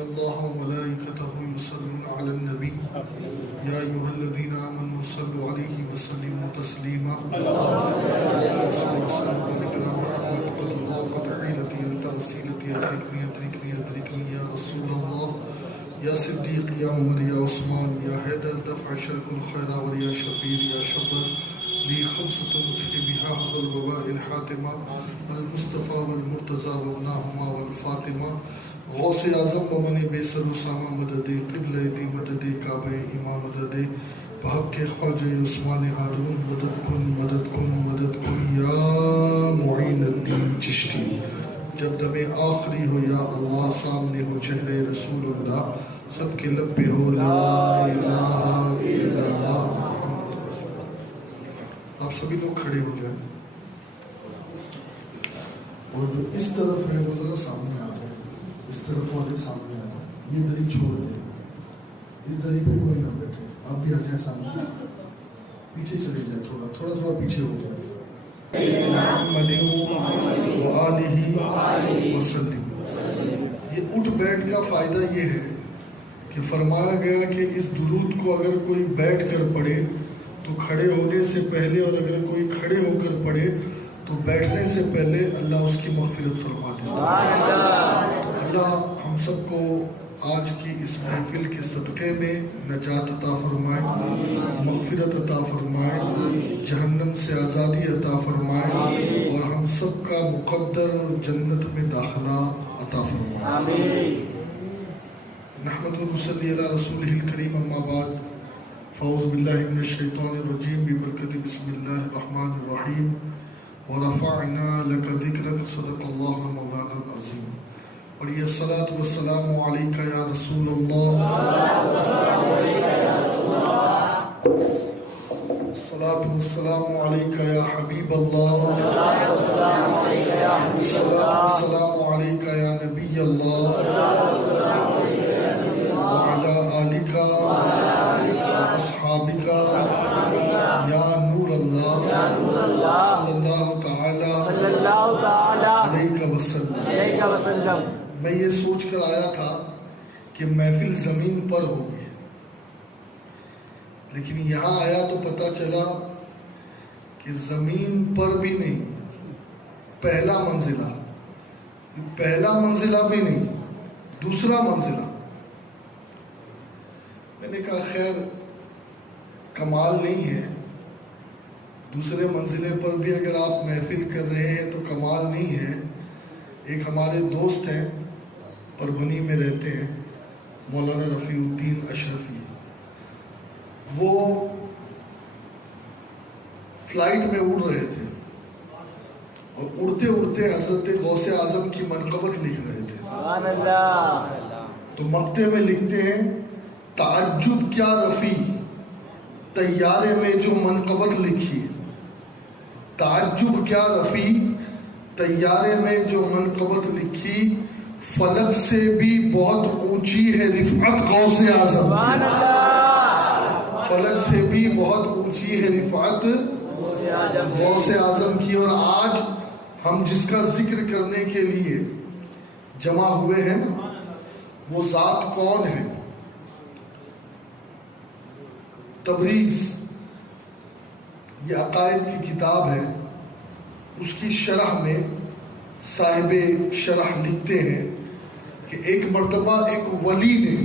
الله وملائكته يصلون على النبي يا أيها الذين آمنوا صلوا عليه وسلموا تسليما اللهم صل وسلم وبارك على محمد وذاقت عيلتي أنت وسيلتي أدركني يا رسول الله يا صديق يا عمر يا عثمان يا حيدر دفع شرك الخير ويا شفير يا شبر لي خمسة مطفئ بها حظ الوباء الحاتمة المصطفى والمرتضى وابناهما والفاطمة غوث اعظم ومن بیسر اسامہ مدد قبلہ دی مدد کعبہ امام مدد بحق کے خواجہ عثمان ہارون مدد کن یا معین الدین چشتی جب دم آخری ہو یا اللہ سامنے ہو چہرے رسول اللہ سب کے لب پہ ہو لا الہ الا اللہ آپ سبھی لوگ کھڑے ہو جائیں اور جو اس طرف ہے وہ ذرا سامنے آ جائے اس طرف والے سامنے آ جائے یہ دری چھوڑ دیں اس دری پہ کوئی نہ بیٹھے آپ بھی آ جائیں سامنے پیچھے چلے جائیں تھوڑا پیچھے ہو جائے محمد وآلہ وسلم یہ اٹھ بیٹھ کا فائدہ یہ ہے کہ فرمایا گیا کہ اس درود کو اگر کوئی بیٹھ کر پڑھے تو کھڑے ہونے سے پہلے اور اگر کوئی کھڑے ہو کر پڑھے تو بیٹھنے سے پہلے اللہ اس کی مغفرت فرما دیتا ہے اللہ ہم سب کو آج کی اس محفل کے صدقے میں نجات عطا فرمائے مغفرت عطا فرمائے جہنم سے آزادی عطا فرمائے اور ہم سب کا مقدر جنت میں داخلہ عطا فرمائے نحمد و نصلی علی رسولہ الکریم اما بعد فاعوذ باللہ من الشیطان الرجیم ببرکت بسم اللہ الرحمن الرحیم ورفعنا لك ذکرک صدق اللہ مولانا العظیم اور یہ الصلاۃ والسلام علیک یا رسول اللہ الصلاۃ والسلام علیک یا حبیب اللہ الصلاۃ والسلام علیک یا نبی اللہ وعلی آلک واصحابک یا نور اللہ صلی اللہ تعالی علیہ وسلم میں یہ سوچ کر آیا تھا کہ محفل زمین پر ہوگی لیکن یہاں آیا تو پتہ چلا کہ زمین پر بھی نہیں پہلا منزلہ بھی نہیں دوسرا منزلہ میں نے کہا خیر کمال نہیں ہے دوسرے منزلے پر بھی اگر آپ محفل کر رہے ہیں تو کمال نہیں ہے ایک ہمارے دوست ہیں پربھنی میں رہتے ہیں مولانا رفیع الدین اشرفی وہ فلائٹ میں اڑ رہے تھے اور اڑتے اڑتے حضرت غوث اعظم کی منقبت لکھ رہے تھے سبحان اللہ تو مقطع میں لکھتے ہیں تعجب کیا رفیع طیارے میں جو منقبت لکھی تعجب کیا رفیع طیارے میں جو منقبت لکھی فلک سے بھی بہت اونچی ہے رفعت غوث اعظم فلک سے بھی بہت اونچی ہے رفعت غوث اعظم کی اور آج ہم جس کا ذکر کرنے کے لیے جمع ہوئے ہیں وہ ذات کون ہے تبریز یہ عقائد کی کتاب ہے اس کی شرح میں صاحب شرح لکھتے ہیں کہ ایک مرتبہ ایک ولی نے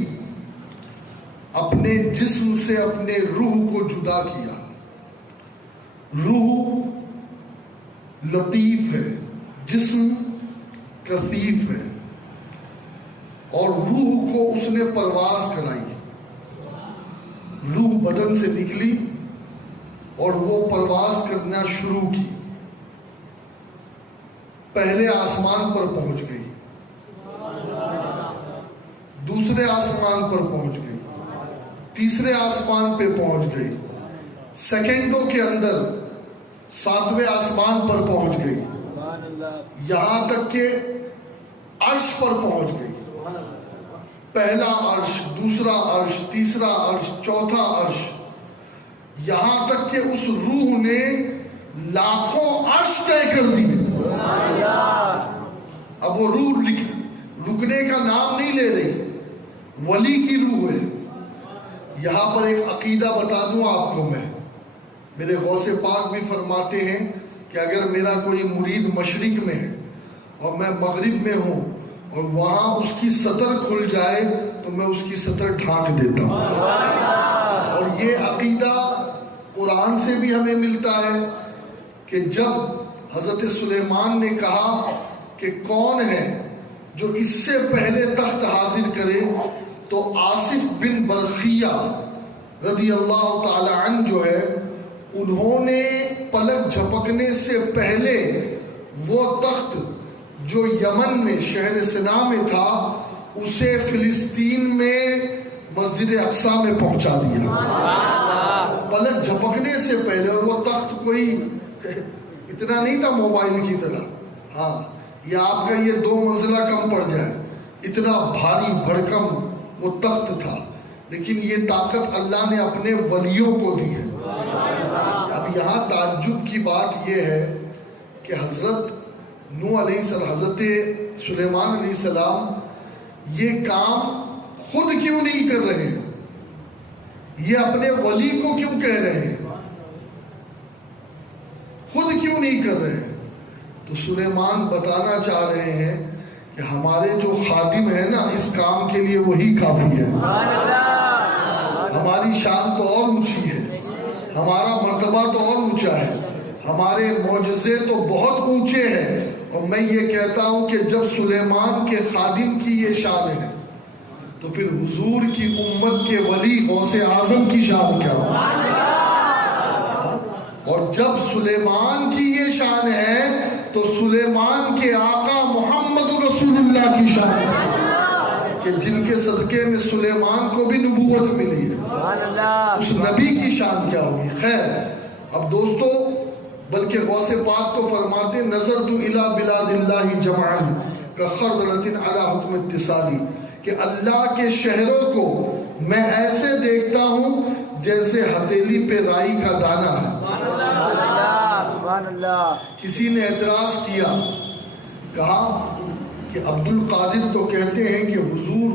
اپنے جسم سے اپنے روح کو جدا کیا روح لطیف ہے جسم کثیف ہے اور روح کو اس نے پرواز کرائی روح بدن سے نکلی اور وہ پرواز کرنا شروع کی پہلے آسمان پر پہنچ گئی دوسرے آسمان پر پہنچ گئی تیسرے آسمان پہ پہنچ گئی سیکنڈوں کے اندر 7ویں آسمان پر پہنچ گئی یہاں تک کہ عرش پر پہنچ گئی پہلا عرش دوسرا عرش تیسرا عرش چوتھا عرش یہاں تک کہ اس روح نے لاکھوں عرش طے کر دیے اب وہ روح رکنے کا نام نہیں لے رہی ولی کی روح ہے. یہاں پر ایک عقیدہ بتا دوں آپ کو میں. میرے غوث پاک بھی فرماتے ہیں کہ اگر میرا کوئی مرید مشرق میں ہے اور میں مغرب میں ہوں اور وہاں اس کی سطر کھل جائے تو میں اس کی سطر ڈھانک دیتا ہوں. اور یہ عقیدہ قرآن سے بھی ہمیں ملتا ہے کہ جب حضرت سلیمان نے کہا کہ کون ہے جو اس سے پہلے تخت حاضر کرے، تو آصف بن برخیہ رضی اللہ تعالی عنہ جو ہے انہوں نے پلک جھپکنے سے پہلے وہ تخت جو یمن میں شہر سنا میں تھا اسے فلسطین میں مسجد اقصی میں پہنچا دیا، پلک جھپکنے سے پہلے. اور وہ تخت کوئی اتنا نہیں تھا موبائل کی طرح، ہاں یا آپ کا یہ 2 منزلہ کم پڑ جائے، اتنا بھاری بھڑکم وہ تخت تھا. لیکن یہ طاقت اللہ نے اپنے ولیوں کو دی ہے. اب یہاں تعجب کی بات یہ ہے کہ حضرت نوح علیہ السلام، حضرت سلیمان علیہ السلام یہ کام خود کیوں نہیں کر رہے ہیں؟ یہ اپنے ولی کو کیوں کہہ رہے ہیں؟ خود کیوں نہیں کر رہے ہیں؟ تو سلیمان بتانا چاہ رہے ہیں کہ ہمارے جو خادم ہیں نا اس کام کے لیے وہی کافی ہے. ہماری شان تو اور اونچی ہے، ہمارا مرتبہ تو اور اونچا ہے، ہمارے معجزے تو بہت اونچے ہیں. اور میں یہ کہتا ہوں کہ جب سلیمان کے خادم کی یہ شان ہے تو پھر حضور کی امت کے ولی غوث اعظم کی شان کیا ہو. اور جب سلیمان کی یہ شان ہے تو سلیمان کے آقا محمد رسول اللہ کی شان ہے کہ جن کے صدقے میں سلیمان کو بھی نبوت ملی ہے. اس نبی کی شان کیا ہوگی. خیر اب دوستو، بلکہ غوث پاک تو فرماتے نظرت الی بلاد اللہ جمعا کخردلۃ علی حکم اتصالی، کہ اللہ کے شہروں کو میں ایسے دیکھتا ہوں جیسے ہتھیلی پہ رائی کا دانہ ہے. کسی نے اعتراض کیا، کہا کہ عبد القادر تو کہتے ہیں کہ حضور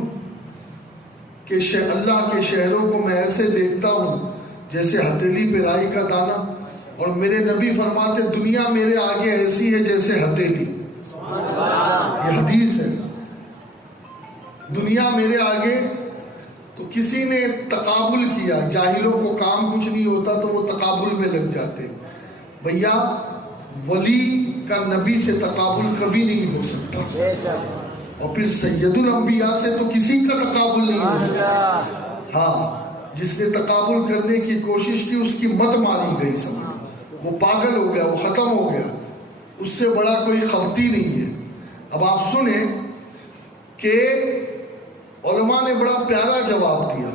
کے اللہ کے شہروں کو میں ایسے دیکھتا ہوں جیسے ہتھیلی پہ رائی کا دانہ، اور میرے نبی فرماتے دنیا میرے آگے ایسی ہے جیسے ہتھیلی. یہ حدیث ہے، دنیا میرے آگے. تو کسی نے تقابل کیا، جاہلوں کو کام کچھ نہیں ہوتا تو وہ تقابل میں لگ جاتے. بھیا ولی کا نبی سے تقابل کبھی نہیں ہو سکتا، اور پھر سید الانبیاء سے تو کسی کا تقابل نہیں ہو سکتا. ہاں جس نے تقابل کرنے کی کوشش کی اس کی مت ماری گئی، سمجھ وہ پاگل ہو گیا، وہ ختم ہو گیا، اس سے بڑا کوئی خبتی نہیں ہے. اب آپ سنیں کہ علماء نے بڑا پیارا جواب دیا.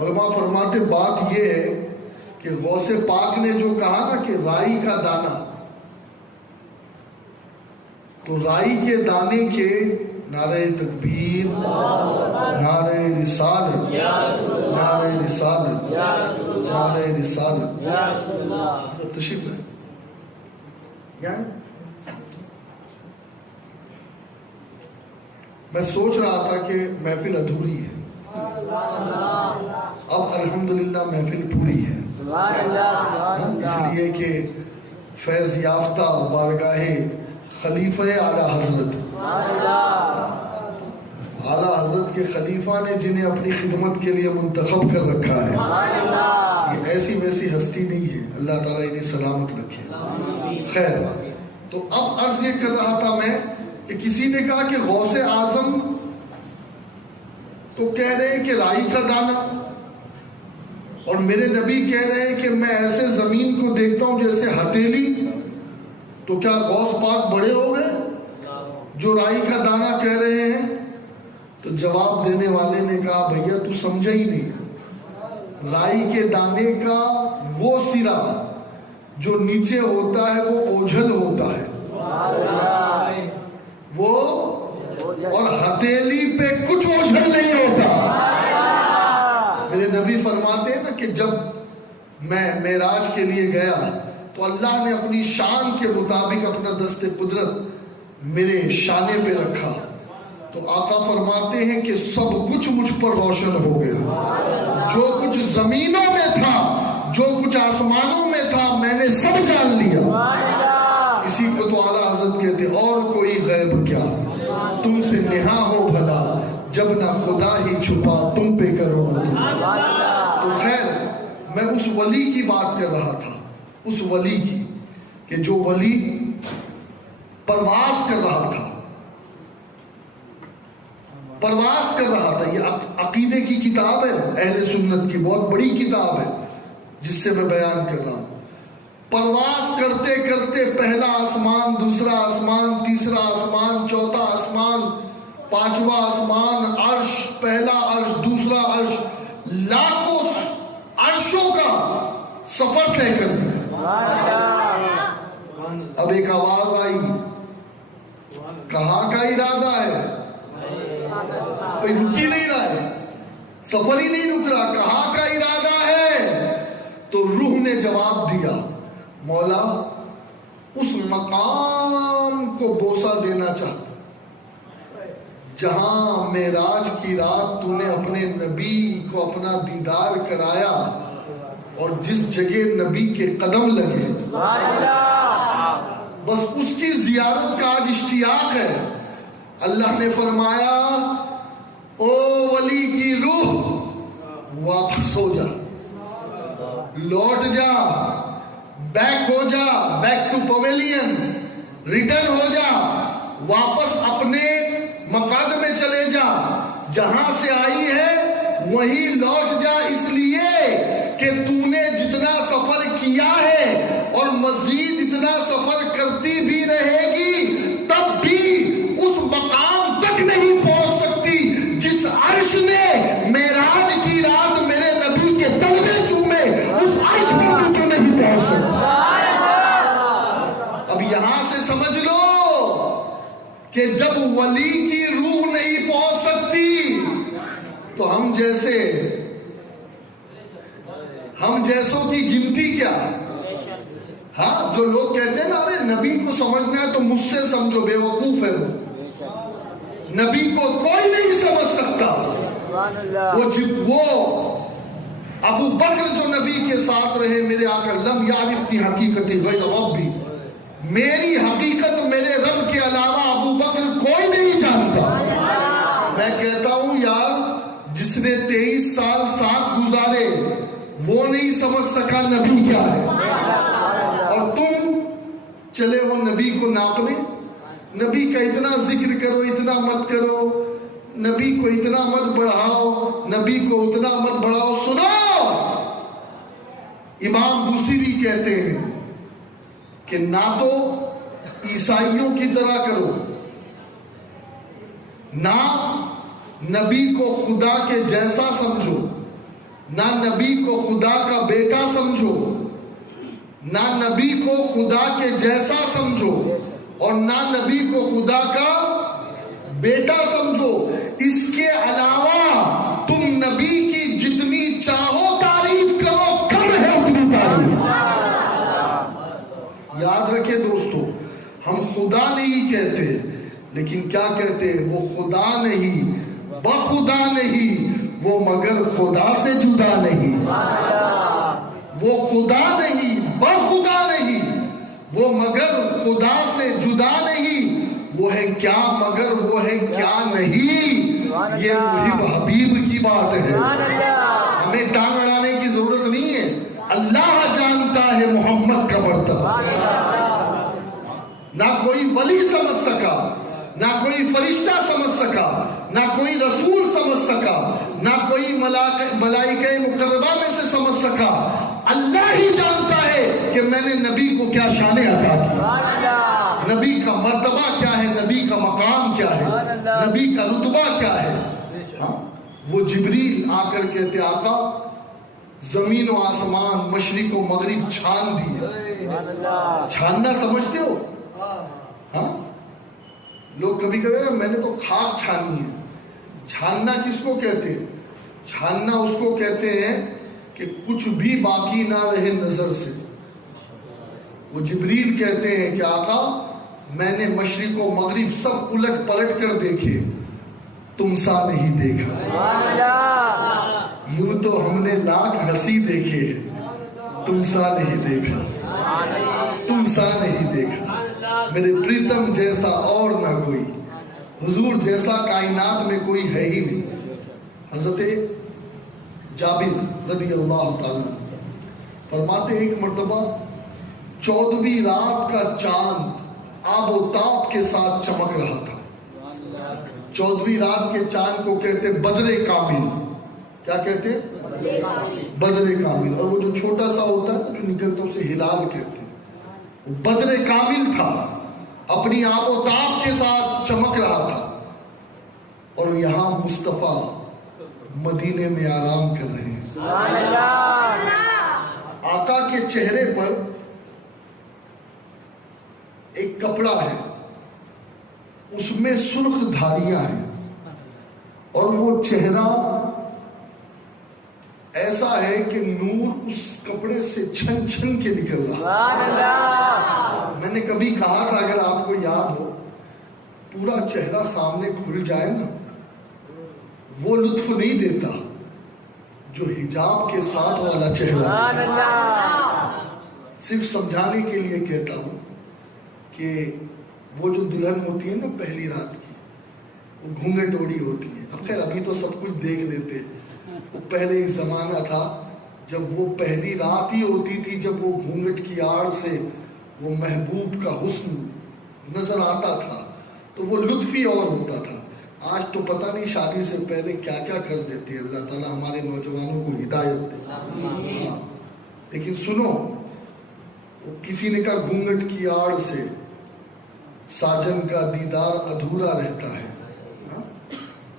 علماء فرماتے بات یہ ہے کہ غوث پاک نے جو کہا نا کہ رائی کا دانہ، تو رائی کے دانے کے نعرہ تکبیر، نعرہ رسالت، نعرہ رسالت، نعرہ رسالت. تشریف ہے یعنی میں سوچ رہا تھا کہ محفل ادھوری ہے، اب الحمدللہ محفل پوری ہے، اس لیے کہ فیض یافتہ بارگاہ خلیفہ اعلیٰ حضرت، اعلیٰ حضرت کے خلیفہ نے جنہیں اپنی خدمت کے لیے منتخب کر رکھا ہے، یہ ایسی ویسی ہستی نہیں ہے، اللہ تعالیٰ انہیں سلامت رکھے. خیر تو اب عرض یہ کر رہا تھا میں کہ کسی نے کہا کہ غوث اعظم تو کہہ رہے ہیں کہ رائی کا دانہ، اور میرے نبی کہہ رہے ہیں کہ میں ایسے زمین کو دیکھتا ہوں جیسے ہتھیلی، تو کیا غوث پاک بڑے ہو گئے جو رائی کا دانہ کہہ رہے ہیں؟ تو جواب دینے والے نے کہا بھیا تو سمجھا ہی نہیں، رائی کے دانے کا وہ سرا جو نیچے ہوتا ہے وہ اوجھل ہوتا ہے، وہ اور ہتھیلی پہ کچھ اوجھل نہیں ہوتا. میرے نبی فرماتے ہیں نا کہ جب میں معراج کے لیے گیا تو اللہ نے اپنی شان کے مطابق اپنا دست قدرت میرے شانے پہ رکھا، تو آقا فرماتے ہیں کہ سب کچھ مجھ پر روشن ہو گیا، جو کچھ زمینوں میں تھا، جو کچھ آسمانوں میں تھا، میں نے سب جان لیا۔ اسی کو تو اعلیٰ حضرت کہتے اور کوئی غیب کیا تم سے نہا ہو بھلا، جب نہ خدا ہی چھپا تم پہ کرو۔ تو خیر میں اس ولی کی بات کر رہا تھا، اس ولی کی کہ جو ولی پرواز کر رہا تھا، پرواز کر رہا تھا۔ یہ عقیدے کی کتاب ہے، اہل سنت کی بہت بڑی کتاب ہے جس سے میں بیان کر رہا ہوں۔ پرواز کرتے کرتے پہلا آسمان، دوسرا آسمان، تیسرا آسمان، چوتھا آسمان، پانچواں آسمان، عرش، پہلا عرش، دوسرا عرش، لاکھوں عرشوں کا سفر طے کر دیا۔ اب ایک آواز آئی، کہاں کا ارادہ ہے؟ کوئی رک ہی نہیں رہا ہے، سفر ہی نہیں رک رہا، کہاں کا ارادہ ہے؟ تو روح نے جواب دیا، مولا اس مقام کو بوسہ دینا چاہتا جہاں معراج کی رات تو نے اپنے نبی کو اپنا دیدار کرایا اور جس جگہ نبی کے قدم لگے، بس اس کی زیارت کا آج اشتیاق ہے۔ اللہ نے فرمایا او ولی کی روح واپس ہو جا، لوٹ جا، بیک ہو جا، بیک ٹو پویلین، ریٹرن ہو جا، واپس اپنے مقعد میں چلے جا، جہاں سے آئی ہے وہی لوٹ جا، اس لیے کہ تو نے جتنا سفر کیا ہے اور مزید اتنا سفر کرتی بھی رہے گی تب بھی اس مقام تک نہیں پہنچ سکتی جس عرش نے معراج کی رات میرے نبی کے تلوے چومے، اس عرش پر تو نہیں پہنچ سکتی۔ اب یہاں سے سمجھ لو کہ جب ولی کی روح نہیں پہنچ سکتی تو ہم جیسوں کی گنتی کیا؟ ہاں، جو لوگ کہتے ہیں نا ارے نبی کو سمجھنا ہے تو مجھ سے سمجھو، بے وقوف ہے وہ، نبی کو کوئی نہیں سمجھ سکتا۔ وہ ابو بکر جو نبی کے ساتھ رہے، میرے آقا لم یعرفنی حقیقتی غیر ربی، میری حقیقت میرے رب کے علاوہ ابو بکر کوئی نہیں جانتا۔ میں کہتا ہوں یار، جس نے 23 سال ساتھ گزارے وہ نہیں سمجھ سکا نبی کیا ہے، اور تم چلے وہ نبی کو ناپنے، نبی کا اتنا ذکر کرو، اتنا مت کرو، نبی کو اتنا مت بڑھاؤ، نبی کو اتنا مت بڑھاؤ۔ سنو، امام بوصیری کہتے ہیں کہ نہ تو عیسائیوں کی طرح کرو، نہ نبی کو خدا کے جیسا سمجھو، نہ نبی کو خدا کا بیٹا سمجھو، نہ نبی کو خدا کے جیسا سمجھو، اور نہ نبی کو خدا کا بیٹا سمجھو۔ اس کے علاوہ تم نبی کی جتنی چاہو تعریف کرو، کم ہے اتنی تعریف۔ یاد رکھے دوستو، ہم خدا نہیں کہتے، لیکن کیا کہتے ہیں؟ وہ خدا نہیں، بخدا نہیں، وہ مگر خدا سے جدا نہیں۔ وہ خدا نہیں، بخدا نہیں، وہ مگر خدا سے جدا نہیں۔ وہ ہے کیا مگر وہ ہے کیا نہیں، یہ محب حبیب کی بات ہے۔ ہمیں ٹانگ اڑانے کی ضرورت نہیں ہے، اللہ جانتا ہے محمد کا مرتبہ۔ نہ کوئی ولی سمجھ سکا، نہ کوئی فرشتہ سمجھ سکا، نہ کوئی رسول سمجھ سکا، نہ کوئی ملائکہ مقربہ میں سے سمجھ سکا۔ اللہ ہی جانتا ہے کہ میں نے نبی کو کیا شان عطا کی، نبی کا مرتبہ کیا ہے، نبی کا مقام کیا ہے، نبی کا رتبہ کیا ہے۔ ہاں، وہ جبریل آ کر کہتے آقا زمین و آسمان، مشرق و مغرب چھان دیے۔ چھاننا سمجھتے ہو؟ ہاں، لوگ کبھی کبھی میں نے تو خاک چھانی ہے۔ چھاننا کس کو کہتے ہیں؟ چھاننا اس کو کہتے ہیں کہ کچھ بھی باقی نہ رہے نظر سے۔ وہ جبریل کہتے ہیں کہ آقا میں نے مشرق و مغرب سب الٹ پلٹ کر دیکھے، تم سا نہیں دیکھا. یوں تو ہم نے لاکھ ہنسی دیکھے ہیں, تم سا نہیں دیکھا, تم سا نہیں دیکھا. میرے پریتم جیسا اور نہ کوئی, حضور جیسا کائنات میں کوئی ہے ہی نہیں. حضرت جابر رضی اللہ تعالیٰ فرماتے ایک مرتبہ 14ویں رات کا چاند آب و تاب کے ساتھ چمک رہا تھا. 14ویں رات کے چاند کو کہتے بدر کامل. کیا کہتے؟ بدر کامل. اور وہ جو چھوٹا سا ہوتا ہے جو نکلتا اسے ہلال کہتے ہیں. وہ بدر کامل تھا, اپنی آب و تاب کے ساتھ چمک رہا تھا. اور یہاں مصطفیٰ مدینے میں آرام کر رہے ہیں. آقا کے چہرے پر ایک کپڑا ہے, اس میں سرخ دھاریاں ہیں, اور وہ چہرہ ایسا ہے کہ نور اس کپڑے سے چھن چھن کے نکل رہا. میں نے کبھی کہا تھا اگر آپ کو یاد ہو, پورا چہرہ سامنے کھل جائے نا, وہ لطف نہیں دیتا جو حجاب کے ساتھ والا چہرہ. صرف سمجھانے کے لیے کہتا ہوں کہ وہ جو دلہن ہوتی ہے نا پہلی رات کی, وہ گھونگھٹ اوڑی ہوتی ہے. اب خیر ابھی تو سب کچھ دیکھ لیتے, وہ پہلے ایک زمانہ تھا جب وہ پہلی رات ہی ہوتی تھی, جب وہ گھونگھٹ کی آڑ سے وہ محبوب کا حسن نظر آتا تھا تو وہ لطف ہی اور ہوتا تھا. آج تو پتہ نہیں شادی سے پہلے کیا کیا کر دیتے. اللہ تعالیٰ ہمارے نوجوانوں کو ہدایت دے. لیکن سنو, کسی نے کہا گھونگھٹ کی آڑ سے ساجن کا دیدار ادھورا رہتا ہے.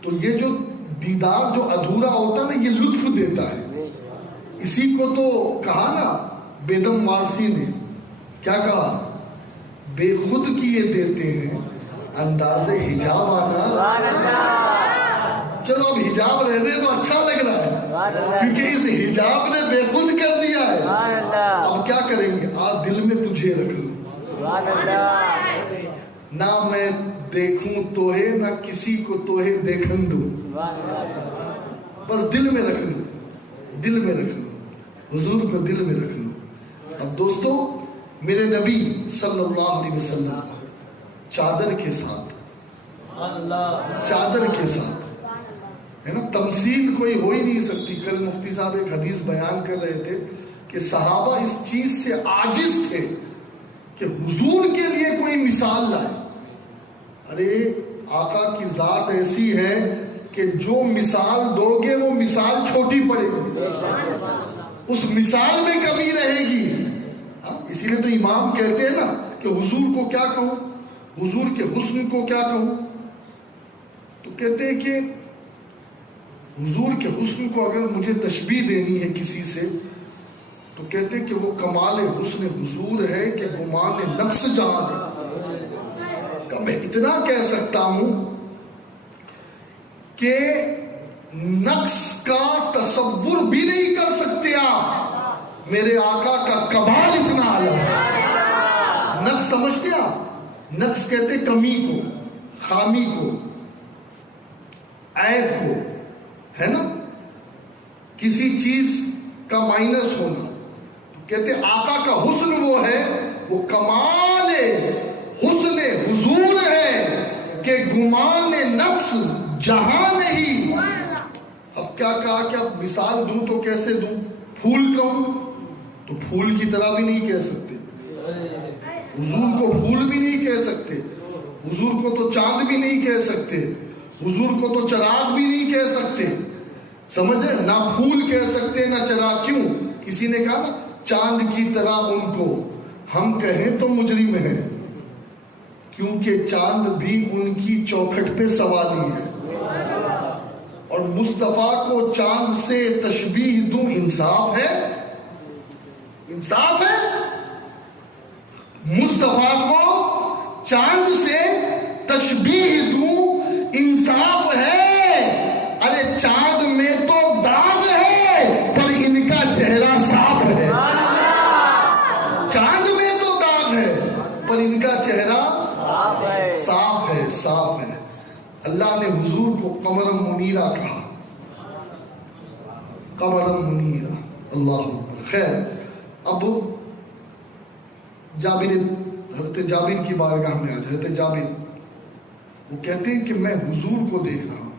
تو یہ جو دیدار جو ادھورا ہوتا ہے نا, یہ لطف دیتا ہے. اسی کو تو کہا نا بیدم وارسی نے, کیا کہا, بے خود کیے دیتے ہیں انداز حجاب آنا. چلو اب حجاب رہنے تو اچھا لگ رہا ہے, کیونکہ اس حجاب نے بے خود کر دیا ہے. اب کیا کریں گے, آج دل میں تجھے رکھ لوں, نہ میں دیکھوں توہے نہ کسی کو توہے دیکھن دوں, بس دل میں رکھ لوں, دل میں رکھ لوں, حضور کو دل میں رکھ لوں. اب دوستو, میرے نبی صلی اللہ علیہ وسلم چادر کے ساتھ, چادر کے ساتھ ہے نا, تمثیل کوئی ہو ہی نہیں سکتی. کل مفتی صاحب ایک حدیث بیان کر رہے تھے کہ صحابہ اس چیز سے عاجز تھے کہ حضور کے لیے کوئی مثال لائے. ارے آقا کی ذات ایسی ہے کہ جو مثال دو گے وہ مثال چھوٹی پڑے گی, اس مثال میں کمی رہے گی. اسی لیے تو امام کہتے ہیں نا کہ حضور کو کیا کہوں, حضور کے حسن کو کیا کہوں. تو کہتے ہیں کہ حضور کے حسن کو اگر مجھے تشبیہ دینی ہے کسی سے تو کہتے ہیں کہ وہ کمال حسن حضور ہے کہ گمان نقص جہاں ہے. کہ میں اتنا کہہ سکتا ہوں کہ نقص کا تصور بھی نہیں کر سکتے آپ, میرے آقا کا کمال اتنا اعلیٰ ہے. نقص سمجھتے آپ, نقص کہتے کمی کو, خامی کو, عیب کو, ہے نا, کسی چیز کا مائنس ہونا. کہتے آقا کا حسن وہ ہے, وہ کمال حسن حضور ہے کہ گمان نقص جہاں نہیں. اب کیا کہا کہ اب مثال دوں تو کیسے دوں, پھول کہوں تو پھول کی طرح بھی نہیں کہہ سکتے, حضور کو پھول بھی نہیں کہہ سکتے, حضور کو تو چاند بھی نہیں کہہ سکتے, حضور کو تو چراغ بھی نہیں کہہ سکتے. سمجھے, نہ پھول کہہ سکتے نہ چراغ. کیوں, کسی نے کہا نا چاند کی طرح ان کو ہم کہیں تو مجرم ہے, کیونکہ چاند بھی ان کی چوکھٹ پہ سوالی ہے. اور مصطفیٰ کو چاند سے تشبیہ دوں انصاف ہے, انصاف ہے. مصطفیٰ کو چاند سے تشبیہ دوں انصاف ہے. ارے چاند میں تو داغ ہے پر ان کا چہرہ صاف ہے. چاند میں تو داغ ہے پر ان کا چہرہ صاف ہے, صاف ہے. اللہ نے حضور کو قمرم منیرہ کہا، قمرم منیرہ، اللہ اکبر۔ خیر، اب حضرت جابر کی بارگاہ میں آج حضرت جابر وہ کہتے ہیں کہ میں حضور کو دیکھ رہا ہوں،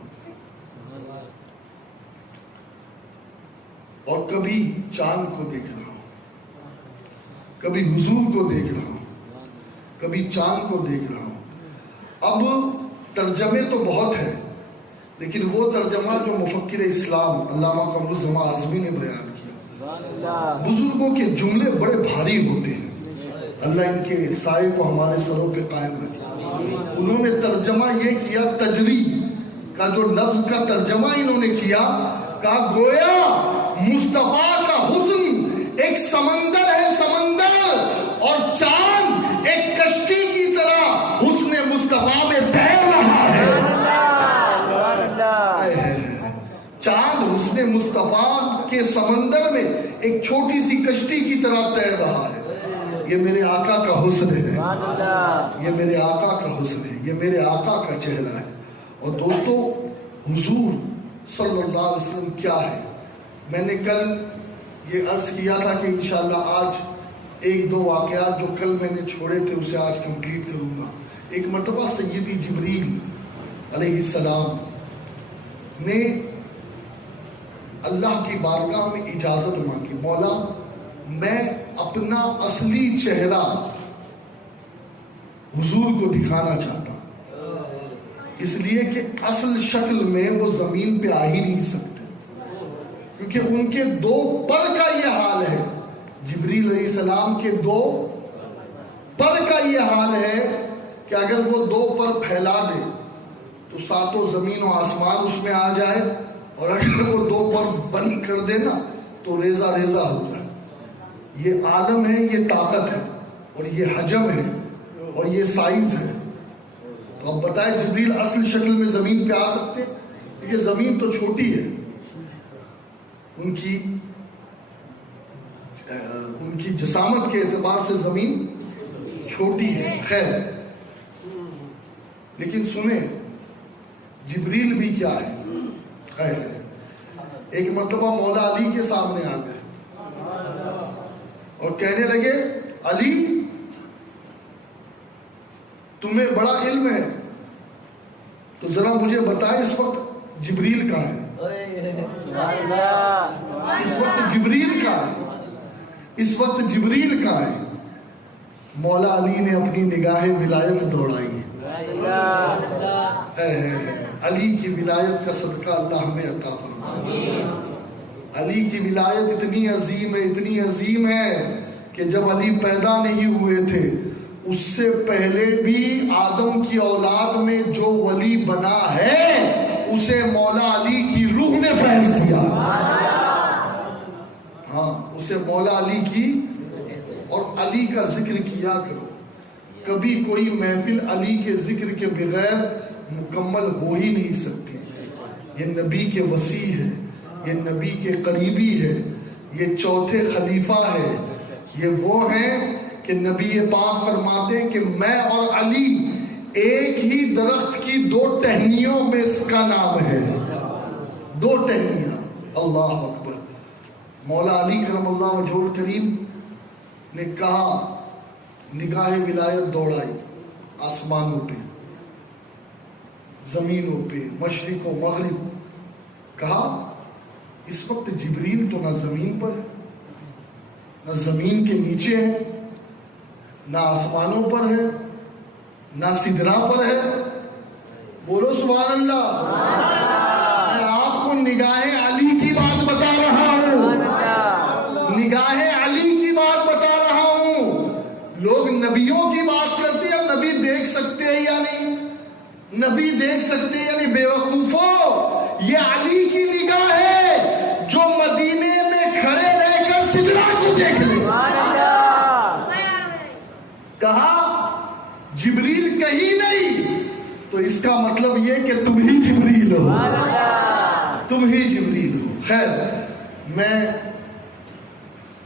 اور کبھی چاند کو دیکھ رہا ہوں، کبھی حضور کو دیکھ رہا ہوں، کبھی چاند کو دیکھ رہا ہوں۔ اب ترجمے تو بہت ہیں، لیکن وہ ترجمہ جو مفکر اسلام علامہ قمر الزمان اعظمی نے بیان کیا، بزرگوں کے جملے بڑے بھاری ہوتے ہیں، اللہ ان کے سائے کو ہمارے سروں پہ قائم رکھے۔ انہوں نے ترجمہ یہ کیا، تجری کا جو لفظ کا ترجمہ انہوں نے کیا، کہا گویا مصطفیٰ کا حسن ایک سمندر ہے، سمندر، اور چاند ایک کشتی کی طرح حسن مصطفیٰ میں تیر رہا ہے۔ چاند حسن مصطفیٰ کے سمندر میں ایک چھوٹی سی کشتی کی طرح تیر رہا ہے۔ یہ میرے آقا کا حسن ہے، یہ میرے آقا کا حسن ہے، یہ میرے آقا کا چہرہ ہے۔ اور دوستو، حضور صلی اللہ علیہ وسلم کیا ہے؟ میں نے کل یہ عرض کیا تھا کہ انشاءاللہ آج ایک دو واقعات جو کل میں نے چھوڑے تھے اسے آج کمپلیٹ کروں گا۔ ایک مرتبہ سیدی جبریل علیہ السلام نے اللہ کی بارگاہ میں اجازت مانگی، مولا میں اپنا اصلی چہرہ حضور کو دکھانا چاہتا ہوں، اس لیے کہ اصل شکل میں وہ زمین پہ آ ہی نہیں سکتے، کیونکہ ان کے دو پر کا یہ حال ہے، جبریل علیہ السلام کے دو پر کا یہ حال ہے کہ اگر وہ دو پر پھیلا دے تو ساتوں زمین و آسمان اس میں آ جائے، اور اگر وہ دو پر بند کر دے نا تو ریزہ ریزہ ہو جائے۔ یہ عالم ہے، یہ طاقت ہے، اور یہ حجم ہے، اور یہ سائز ہے۔ تو اب بتائیں جبریل اصل شکل میں زمین پہ آ سکتے؟ یہ زمین تو چھوٹی ہے، ان کی جسامت کے اعتبار سے زمین چھوٹی ہے۔ خیر، لیکن سنیں جبریل بھی کیا ہے؟ ایک مرتبہ مولا علی کے سامنے آ گئے اور کہنے لگے، علی تمہیں بڑا علم ہے تو ذرا مجھے بتائیں اس وقت جبریل کہاں ہے؟ اس وقت جبریل کہاں ہے؟ اس وقت جبریل کہاں ہے؟ مولا علی نے اپنی نگاہ ولایت دوڑائی ہے۔ علی کی ولایت کا صدقہ اللہ ہمیں عطا فرمائے۔ علی کی ولایت اتنی عظیم ہے، اتنی عظیم ہے کہ جب علی پیدا نہیں ہوئے تھے اس سے پہلے بھی آدم کی اولاد میں جو ولی بنا ہے اسے مولا علی کی روح نے فیض دیا۔ ہاں، اسے مولا علی کی، اور علی کا ذکر کیا کرو۔ کبھی کوئی محفل علی کے ذکر کے بغیر مکمل ہو ہی نہیں سکتی۔ یہ نبی کے وصی ہے، یہ نبی کے قریبی ہے، یہ چوتھے خلیفہ ہے۔ یہ وہ ہیں کہ نبی پاک فرماتے کہ میں اور علی ایک ہی درخت کی دو ٹہنیوں میں اس کا نام ہے، دو ٹہنیاں۔ اللہ اکبر۔ مولا علی کرم اللہ وجہہ الکریم نے کہا، نگاہ ولایت دوڑائی آسمانوں پہ، زمینوں پہ، مشرق و مغرب، کہا اس وقت جبریل تو نہ زمین پر ہے، نہ زمین کے نیچے ہے، نہ آسمانوں پر ہے، نہ سدرا پر ہے۔ بولو سبحان اللہ۔ میں آپ کو نگاہ علی کی بات بتا رہا ہوں، نگاہ علی کی بات بتا رہا ہوں۔ لوگ نبیوں کی بات کرتے ہیں، نبی دیکھ سکتے ہیں یا نہیں؟ نبی دیکھ سکتے ہیں یا نہیں؟ بے وقوفو، یہ علی کی نگاہ ہے جو مدینے میں کھڑے رہ کر سدرا کو دیکھ لے۔ کہا جبریل کہیں نہیں، تو اس کا مطلب یہ کہ تم ہی جبریل ہو، تم ہی جبریل ہو۔ خیر، میں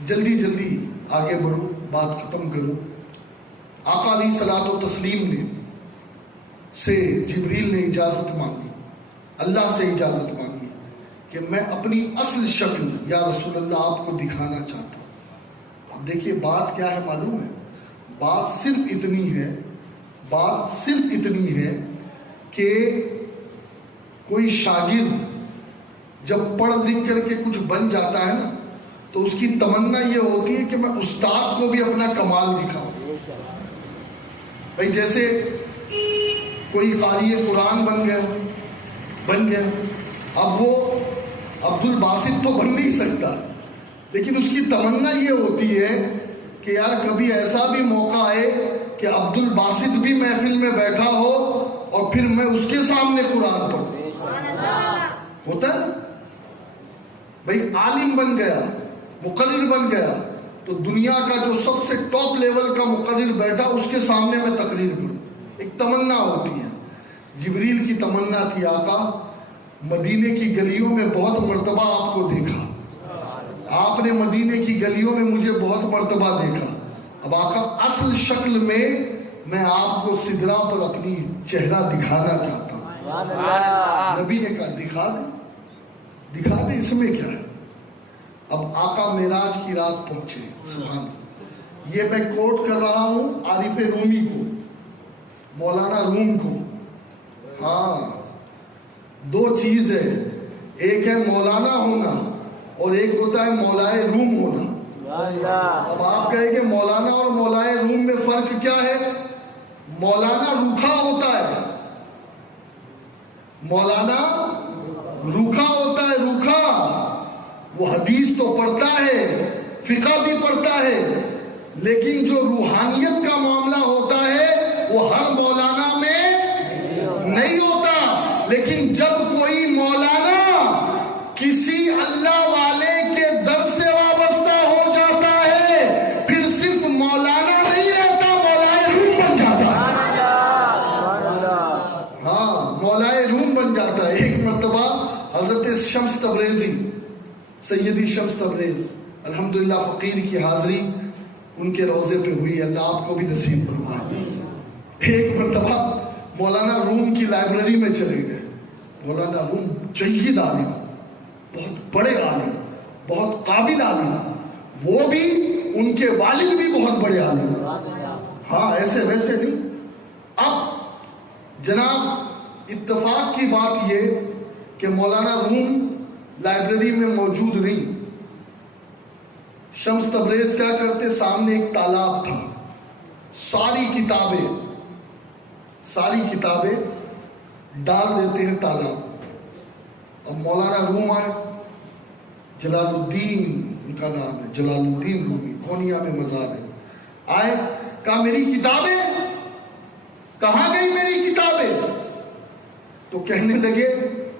جلدی آگے بڑھوں، بات ختم کروں۔ آقا علیہ الصلوۃ والتسلیم نے سے جبریل نے اجازت مانگی، اللہ سے اجازت مانگی کہ میں اپنی اصل شکل یا رسول اللہ آپ کو دکھانا چاہتا ہوں۔ اب دیکھیے بات کیا ہے معلوم ہے؟ بات صرف اتنی ہے کہ کوئی شاگرد جب پڑھ لکھ کر کے کچھ بن جاتا ہے نا تو اس کی تمنا یہ ہوتی ہے کہ میں استاد کو بھی اپنا کمال دکھاؤں۔ بھائی جیسے کوئی قاری قرآن بن گیا، اب وہ عبد الباسط تو بن نہیں سکتا، لیکن اس کی تمنا یہ ہوتی ہے کہ یار کبھی ایسا بھی موقع آئے کہ عبد الباسط بھی محفل میں بیٹھا ہو اور پھر میں اس کے سامنے قرآن پڑھوں۔ ہوتا ہے بھائی، عالم بن گیا، مقرر بن گیا تو دنیا کا جو سب سے ٹاپ لیول کا مقرر بیٹھا اس کے سامنے میں تقریر کروں، ایک تمنا ہوتی ہے۔ جبریل کی تمنا تھی آقا مدینے کی گلیوں میں بہت مرتبہ آپ کو دیکھا، آپ نے مدینے کی گلیوں میں مجھے بہت مرتبہ دیکھا، اب آقا اصل شکل میں آپ کو سدرا پر اپنی چہرہ دکھانا چاہتا ہوں۔ نبی نے کہا دکھا دے، اس میں کیا ہے؟ اب آقا معراج کی رات پہنچے، سبحان اللہ۔ یہ میں کوٹ کر رہا ہوں عارف رومی کو، مولانا روم کو۔ ہاں، دو چیز ہے، ایک ہے مولانا ہونا اور ایک ہوتا ہے مولائے روم ہونا۔ اب آپ کہیں کہ مولانا اور مولائے روم میں فرق کیا ہے؟ مولانا روکھا ہوتا ہے، مولانا روکھا ہوتا ہے، روکھا۔ وہ حدیث تو پڑھتا ہے، فقہ بھی پڑھتا ہے، لیکن جو روحانیت کا معاملہ ہوتا ہے وہ ہر مولانا میں نہیں ہوتا۔ لیکن جب کوئی مولانا کسی اللہ والے کے در سے وابستہ ہو جاتا ہے پھر صرف مولانا نہیں رہتا، مولائے روم بن جاتا ہے۔ ہاں، مولائے روم بن جاتا ہے۔ ایک مرتبہ حضرت شمس تبریزی، سیدی شمس تبریز الحمدللہ فقیر کی حاضری ان کے روضے پہ ہوئی، اللہ آپ کو بھی نصیب فرمائے۔ ایک مرتبہ مولانا روم کی لائبریری میں چلے گئے۔ مولانا روم جید عالم، بہت بڑے عالم، بہت قابل عالم، وہ بھی، ان کے والد بھی بہت بڑے عالم۔ ہاں، ایسے ویسے نہیں۔ اب جناب اتفاق کی بات یہ کہ مولانا روم لائبریری میں موجود نہیں۔ شمس تبریز کیا کرتے، سامنے ایک تالاب تھا، ساری کتابیں ڈال دیتے ہیں تالاب۔ اب مولانا روم آئے، جلال الدین ان کا نام ہے، جلال الدین رومی، کونیا میں مزار ہے۔ آئے، کہا میری کتابیں کہاں گئی، میری کتابیں؟ تو کہنے لگے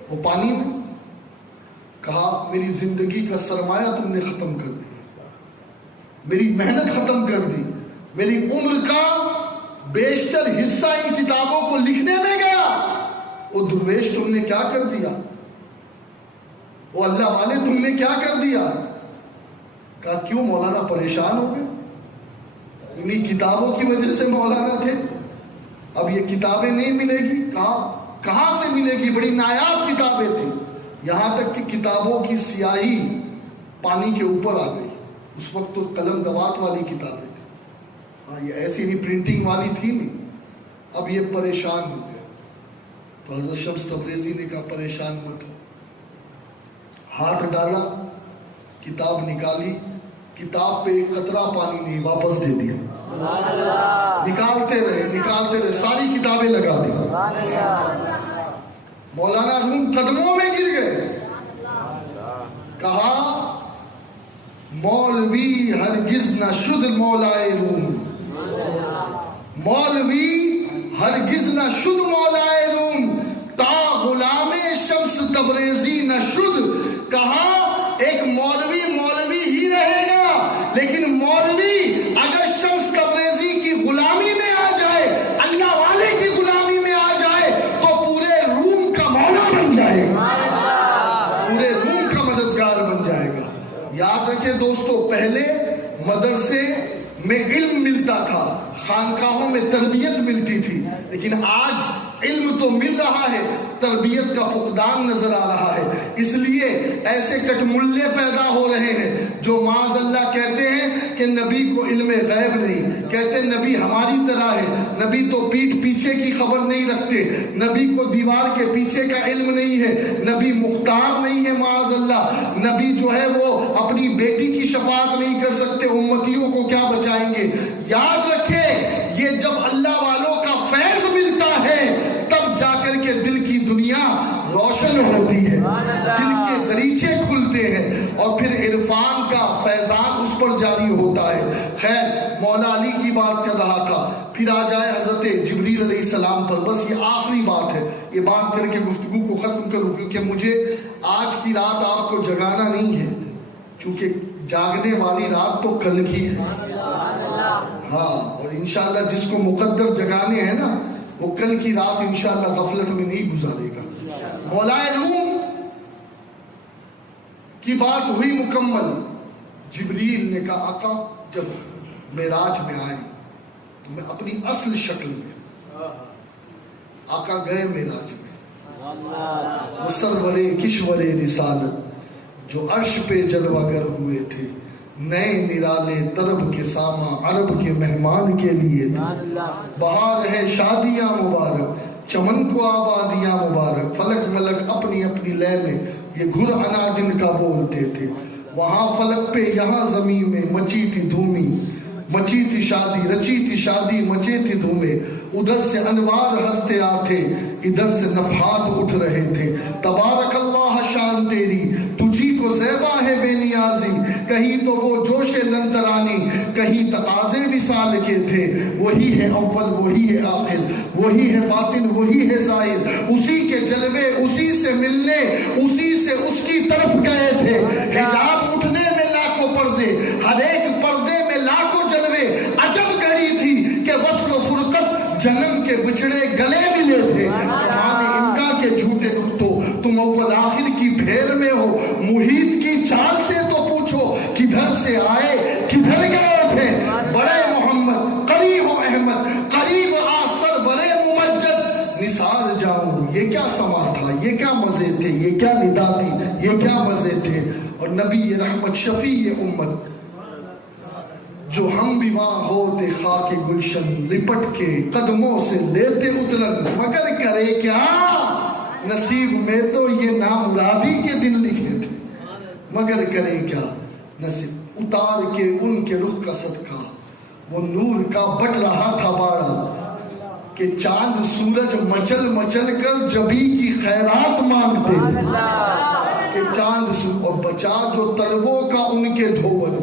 وہ پانی میں۔ کہا میری زندگی کا سرمایہ تم نے ختم کر دیا، میری محنت ختم کر دی، میری عمر کا بیشتر حصہ ان کتابوں کو لکھنے میں گیا، وہ درویش تم نے کیا کر دیا، وہ اللہ والے تم نے کیا کر دیا؟ کہا کیوں مولانا پریشان ہو گئے؟ انہی کتابوں کی وجہ سے مولانا تھے، اب یہ کتابیں نہیں ملے گی، کہاں سے ملے گی؟ بڑی نایاب کتابیں تھیں، یہاں تک کہ کتابوں کی سیاہی پانی کے اوپر آ گئی۔ اس وقت تو قلم دوات والی کتابیں تھیں، ہاں، یہ ایسی نہیں پرنٹنگ والی تھی نہیں۔ اب یہ پریشان ہو گیا تو حضرت شمس تبریزی نے کہا پریشان مت ہو۔ ہاتھ ڈالا، کتاب نکالی، کتاب پہ ایک قطرہ پانی نہیں، واپس دے دیا۔ نکالتے رہے، ساری کتابیں لگا دی۔ مولانا روم قدموں میں گر گئے، کہا مولوی ہرگز نہ شد مولائے روم، مولوی ہرگز نہ شد مولائے روم، تا غلام شمس تبریزی نہ شد۔ کہا ایک مولوی ہی رہے گا، لیکن مولوی اگر شمس تبریزی کی غلامی میں آ جائے، اللہ والے کی غلامی میں آ جائے تو پورے روم کا مولا بن جائے گا، پورے روم کا مددگار بن جائے گا۔ یاد رکھیں دوستو، پہلے مدرسے میں علم ملتا تھا، خانقاہوں میں تربیت ملتی تھی، لیکن آج علم تو مل رہا ہے، تربیت کا فقدان نظر آ رہا ہے. اس لیے ایسے کٹملے پیدا ہو رہے ہیں جو معاذ اللہ کہتے ہیں کہ نبی کو علم غیب نہیں. کہتے ہیں نبی ہماری طرح ہے، نبی تو پیٹھ پیچھے کی خبر نہیں رکھتے، نبی کو دیوار کے پیچھے کا علم نہیں ہے، نبی مختار نہیں ہے معاذ اللہ، نبی جو ہے وہ اپنی بیٹی کی شفاعت نہیں کر سکتے، امتیوں کو کیا بچائیں گے. یاد رکھیں یہ جب اللہ والوں کا فیض ملتا ہے تب جا کر کے دل کی دنیا روشن ہوتی ہے، دل کے دریچے کھلتے ہیں اور پھر عرفان کا فیضان اس پر جاری ہوتا ہے. خیر مولا علی کی بات کر رہا تھا، پھر آ جائے حضرت جبریل علیہ السلام پر. بس یہ آخری بات ہے، یہ بات کر کے گفتگو کو ختم کروں کیونکہ مجھے آج کی رات آپ کو جگانا نہیں ہے، چونکہ جاگنے والی رات تو کل کی ہے. ہاں اور انشاءاللہ جس کو مقدر جگانے ہیں نا وہ کل کی رات انشاءاللہ غفلت میں نہیں گزارے گا. مولائے روم کی بات ہوئی مکمل. جبریل نے کہا آقا جب معراج میں آئے تو میں اپنی اصل شکل میں، آقا گئے معراج میں، وہ سرور کشور رسالت جو عرش پہ جلوہ گر ہوئے تھے، نئے نرالے طرب کے ساما عرب کے مہمان کے لیے تھے. بہار ہے شادیاں مبارک، چمن کو آبادیاں مبارک، فلک ملک اپنی اپنی لے میں یہ گھر انا جن کا بولتے تھے. وہاں فلک پہ یہاں زمین میں مچی تھی دھومی، مچی تھی شادی، رچی تھی شادی، مچے تھی دھومے. ادھر سے انوار ہنستے آتے، ادھر سے نفحات اٹھ رہے تھے. تبارک اللہ شان تیری، تجھی کو زیبا ہے بے نیازی. کہیں تو وہ جوش لنترانی، کہیں تقاضے وصال کے تھے. وہی ہے اول، وہی ہے آخر، وہی ہے باطن، وہی ہے ظاہر. اسی کے جلوے، اسی سے ملنے، اسی سے اس کی طرف گئے تھے. حجاب اٹھنے میں لاکھوں پردے، ہر ایک پردے میں لاکھوں جلوے. عجب گھڑی تھی کہ وصل و فرقت جنم کے بچھڑے گلے ملے تھے. کمانے انکا کے جھوٹے نکتوں، تم اول آخر کی پھیر میں ہو. محیط کی چال سے تو پوچھو کدھر سے آئے کدھر گئے تھے. بڑے محمد قریب و احمد، قریب آسر بڑے ممجد. نثار جاؤں یہ کیا سما تھا، یہ کیا مزے تھے، یہ کیا ندا تھی، یہ کیا مزے تھے. اور نبی رحمت شفیع امت جو ہم بھی وہاں ہوتے خاک گلشن، لپٹ کے قدموں سے لیتے اترن. مگر کرے کیا نصیب میں تو یہ نامرادی کے دن لکھے تھے. مگر کرے کیا نصیب. اتار کے ان کے رخ کا صدقہ وہ نور کا بٹ رہا تھا باڑا کہ چاند سورج مچل مچل کر جبی کی خیرات مانگتے تھے. کہ چاند اور بچا جو طلبوں کا ان کے دھول.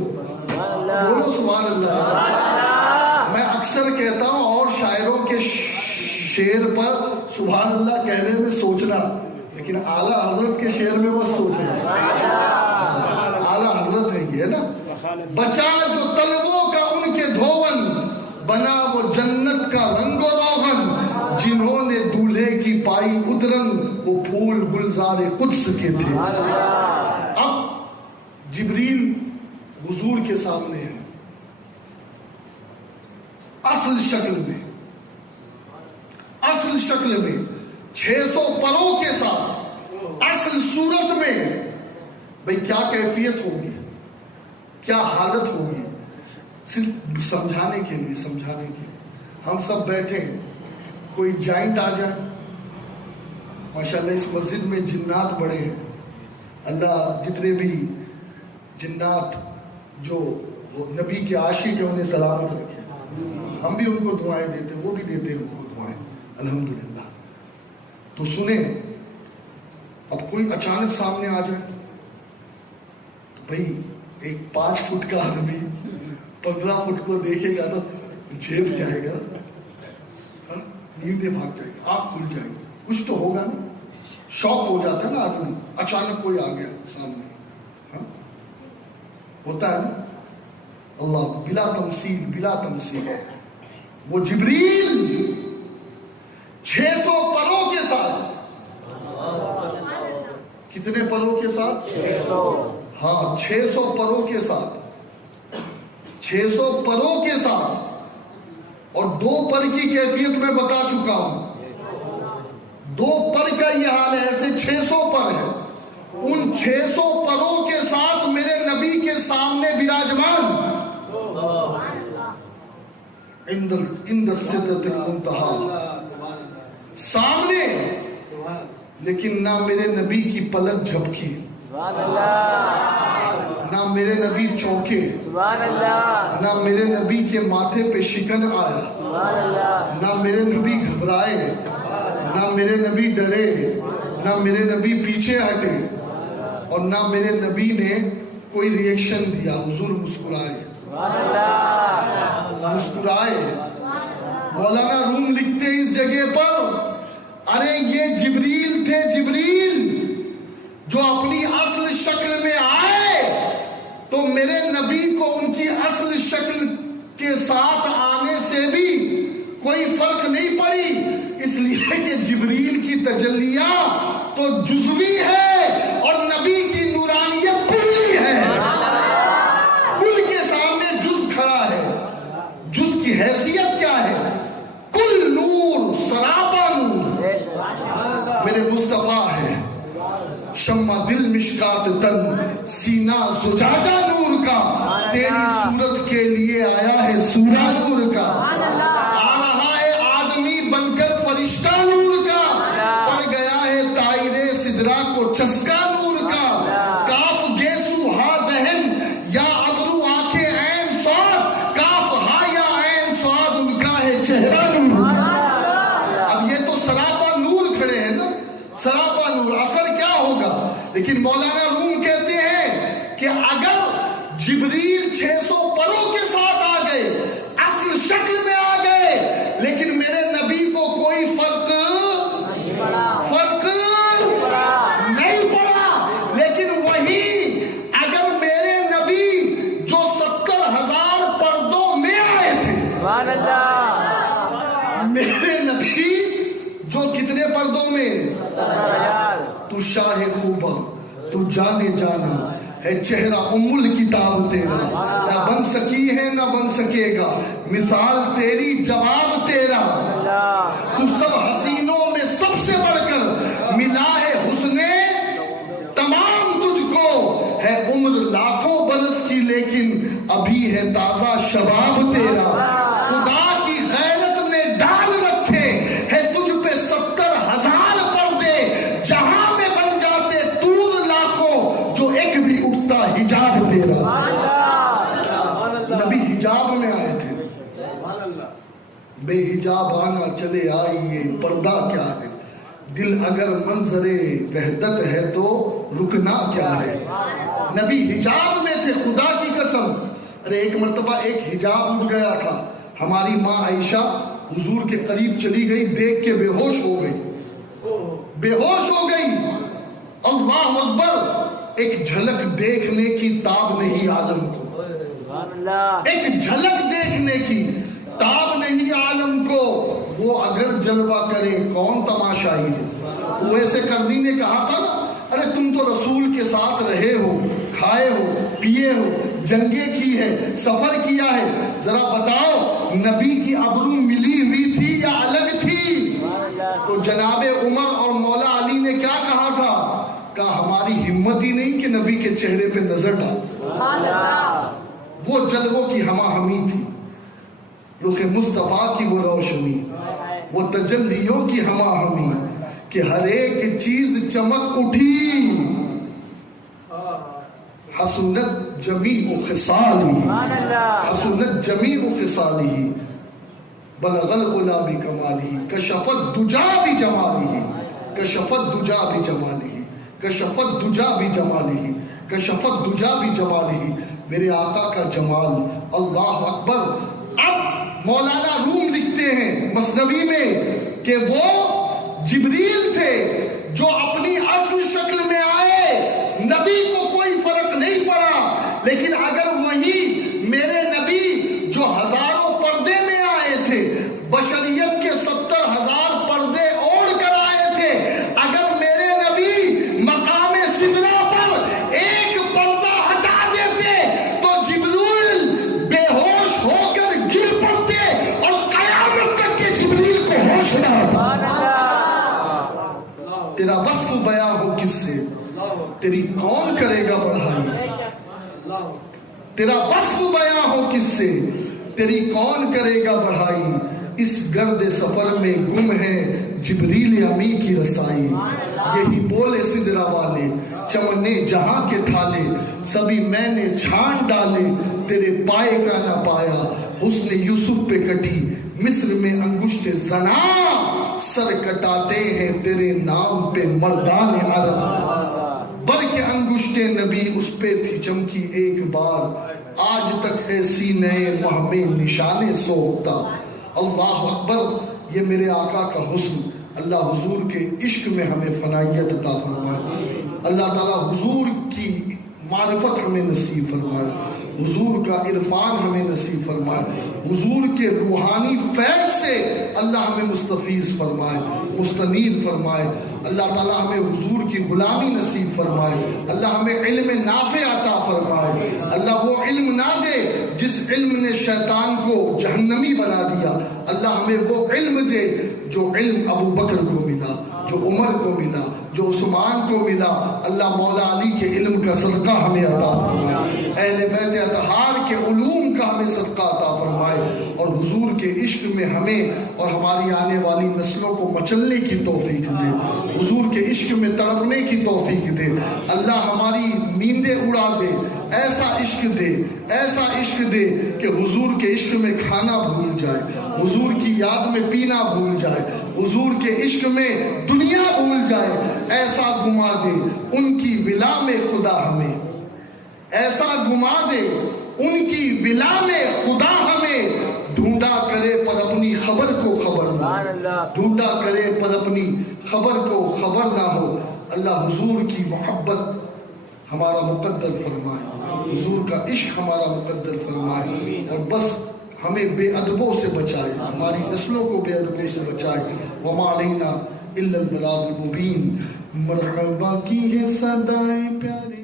بولو سبحان اللہ. میں اکثر کہتا ہوں اور شاعروں کے شعر پر سبحان اللہ کہنے میں سوچنا، لیکن اعلیٰ حضرت کے شعر میں بس سوچنا. اعلیٰ حضرت ہے یہ نا. بچا جو طلبوں کا ان کے دھون، بنا وہ جنت کا رنگ و روغن. جنہوں نے دولہے کی پائی اترن، وہ پھول گلزار قدس کے تھے. اب جبریل حضور کے سامنے ہے اصل شکل میں، اصل شکل میں 600 پروں کے ساتھ اصل صورت میں. بھئی کیا کیفیت ہوگی، کیا حالت ہوگی. صرف سمجھانے کے لیے، سمجھانے کے لیے ہم سب بیٹھے ہیں. کوئی جائنٹ آ جائے، ماشاءاللہ اس مسجد میں جنات بڑے ہیں. اللہ جتنے بھی جنات جو نبی کے عاشق ہیں انہیں سلامت رکھے. ہم بھی ان کو دعائیں دیتے ہیں، وہ بھی دیتے ہیں ان کو دعائیں الحمدللہ. تو سنیں، اب کوئی اچانک سامنے آ جائے تو بھئی ایک 5 فٹ کا آدمی 15 فٹ کو دیکھے گا تو جھیپ جائے گا، نیندیں بھاگ جائے گی، آنکھ کھل جائے گی، کچھ تو ہوگا نا. شوق ہو جاتا ہے نا آدمی، اچانک کوئی آ گیا سامنے. ہوتا ہے نا. اللہ بلا تمثیل، بلا تمثیل. وہ جبریل 600 پروں کے ساتھ، کتنے پروں کے ساتھ؟ 600. ہاں 600 پروں کے ساتھ، 600 پروں کے ساتھ. اور 2 پر کی کیفیت میں بتا چکا ہوں. 2 پر کا یہ حال ہے، ایسے 600 پر ہے. ان 600 پروں کے ساتھ میرے نبی کے سامنے براجمان عند السدرۃ المنتہی، سامنے، لیکن نہ میرے نبی کی پلک جھپکی، نہ میرے نبی چونکے، نہ میرے نبی کے ماتھے پہ شکن آیا، نہ میرے نبی گھبرائے، نہ میرے نبی ڈرے، نہ میرے نبی پیچھے ہٹے، اور نہ میرے نبی نے کوئی ریئیکشن دیا. حضور مسکرائے، مسکرائے. مولانا روم لکھتے اس جگہ پر، ارے یہ جبریل تھے، جبریل جو اپنی اصل شکل میں آئے تو میرے نبی کو ان کی اصل شکل کے ساتھ آنے سے بھی کوئی فرق نہیں پڑی، اس لیے کہ جبریل کی تجلیات تو جزوی ہے اور نبی کی نورانیت کلی ہے. کل کے سامنے جز کھڑا ہے. جز کی حیثیت کیا ہے؟ کل نور، سراپا نور میرے مصطفیٰ ہے. شمع دل مشکات تن، سینہ زجاجہ نور کا، تیری صورت کے لیے آیا ہے سورہ نور کا. آ رہا ہے آدمی بن کر فرشتہ نور کا، پڑ گیا ہے طائر سدرا کو چسکا نور کا. کاف گیسو ہا دہن یا ابرو آنکھیں عین سواد، کاف ہا یا عین سواد ان کا ہے چہرہ نور کا. اب یہ تو سراپا نور کھڑے ہیں نا، سراپا نور. اثر کیا ہوگا؟ لیکن مولانا روم کہتے ہیں کہ اگر جبریل 600 پروں کے ساتھ آ گئے، اصل شکل میں آ گئے، لیکن میرے نبی کو کوئی فرق نہیں پڑا. لیکن وہی اگر میرے نبی جو 70,000 پردوں میں آئے تھے، میرے نبی جو کتنے پردوں میں، تو شاہ خوبا، تو جانے جانا ہے، چہرہ الکتاب تیرا، نہ بن سکی ہے نہ بن سکے گا مثال تیری، جواب تیرا. تو سب حسینوں میں سب سے بڑھ کر ملا ہے حسن تمام تجھ کو، ہے عمر لاکھوں برس کی لیکن ابھی ہے تازہ شباب تیرا. خدا کی غیرت نے ڈال رکھے ہے تجھ پہ 70,000 پردے، جہاں میں بن جاتے طول لاکھوں جو ایک بھی اٹھتا حجاب تیرا. نبی حجاب میں آئے تھے. بے حجاب آنا چلے آئیے، پردہ کیا ہے؟ دل اگر منظر وحدت ہے تو رکنا کیا ہے؟ نبی حجاب میں تھے، خدا کی قسم. ارے ایک مرتبہ ایک حجاب اٹھ گیا تھا. ہماری ماں عائشہ حضور کے قریب چلی گئی، دیکھ کے بے ہوش ہو گئی، بے ہوش ہو گئی. اللہ اکبر. ایک جھلک دیکھنے کی تاب نہیں عالم کو، ایک جھلک دیکھنے کی تاب نہیں عالم کو. وہ اگر جلوہ کرے کون تماشائی ہے. ویسے کردی نے کہا تھا نا، ارے تم تو رسول کے ساتھ رہے ہو، کھائے ہو، پیے ہو، جنگیں کی ہے، سفر کیا ہے، ذرا بتاؤ نبی کی ابرو ملی ہوئی تھی یا الگ تھی؟ تو جناب عمر اور مولا علی نے کیا کہا تھا؟ کہا ہماری ہمت ہی نہیں کہ نبی کے چہرے پہ نظر ڈال. وہ جلووں کی ہما ہمی تھی، رخ مصطفیٰ کی وہ روشنی، وہ تجلیوں کی ہما ہمی کہ ہر ایک چیز چمک اٹھی. حسنت جمیع خصالہ، حسنت جمیع خصالہ، بلغ العلا بکمالہ، کشفت دجا بجمالہ، کشفت دجا بجمالہ، کشفت دجا بجمالہ، کشفت دجا بجمالہ. میرے آقا کا جمال، اللہ اکبر. اب مولانا روم لکھتے ہیں مثنوی میں کہ وہ جبریل تھے جو اپنی اصل شکل میں آئے، نبی کو کوئی فرق نہیں پڑا. لیکن اگر وہی میرے نبی جو ہزاروں پردے میں آئے تھے، بشریت کے 70,000 پردے اوڑھ کر آئے تھے، اگر میرے نبی مقام سدرہ پر ایک پردہ ہٹا دیتے تو جبریل بے ہوش ہو کر گر پڑتے اور قیامت سنا تیرا وصف بیاں ہو کس سے تیری کون کرے گا بڑھائی تیرا وصف بیاں ہو کس سے تیری کون کرے گا بڑھائی اس گرد سفر میں گم ہے جبریل امی کی رسائی یہی بولے سدرا والے چمنے جہاں کے تھالے سبھی میں نے چھان ڈالے تیرے پائے کا نہ پایا حسن یوسف پہ کٹی مصر میں انگشت زنا سر کٹاتے ہیں تیرے نام پہ مردان عرب بلکہ انگشت نبی اس پہ تھی چمکی ایک بار آج تک ہے سینے محمے نشانے سوکھتا اللہ اکبر یہ میرے آقا کا حسن اللہ حضور کے عشق میں ہمیں فنائیت عطا فرمائے اللہ تعالیٰ حضور کی معرفت ہمیں نصیب فرمائے حضور کا عرفان ہمیں نصیب فرمائے حضور کے روحانی فیض سے اللہ ہمیں مستفیض فرمائے مستنیر فرمائے اللہ تعالیٰ ہمیں حضور کی غلامی نصیب فرمائے اللہ ہمیں علم نافع عطا فرمائے اللہ وہ علم نہ دے جس علم نے شیطان کو جہنمی بنا دیا اللہ ہمیں وہ علم دے جو علم ابو بکر کو ملا جو عمر کو ملا جو عثمان کو ملا اللہ مولا علی کے علم کا صدقہ ہمیں عطا فرمائے اہل بیت اطہار کے علوم کا ہمیں صدقہ عطا فرمائے اور حضور کے عشق میں ہمیں اور ہماری آنے والی نسلوں کو مچلنے کی توفیق دے حضور کے عشق میں تڑپنے کی توفیق دے اللہ ہماری نیندیں اڑا دے ایسا عشق دے کہ حضور کے عشق میں کھانا بھول جائے حضور کی یاد میں پینا بھول جائے حضور کے عشق میں دنیا بھول جائے ایسا گما دے ان کی ولا میں خدا ہمیں ایسا گما دے ان کی ولا میں خدا ہمیں ڈھونڈا کرے پر اپنی خبر کو خبر نہ ڈھونڈا کرے پر اپنی خبر کو خبر نہ ہو اللہ حضور کی محبت ہمارا مقدر فرمائے حضور کا عشق ہمارا مقدر فرمائے اور بس ہمیں بے ادبوں سے بچائے ہماری نسلوں کو بے ادبوں سے بچائے وما علینا الا البلاغ المبین مرحبا کی ہے صدائیں پیاری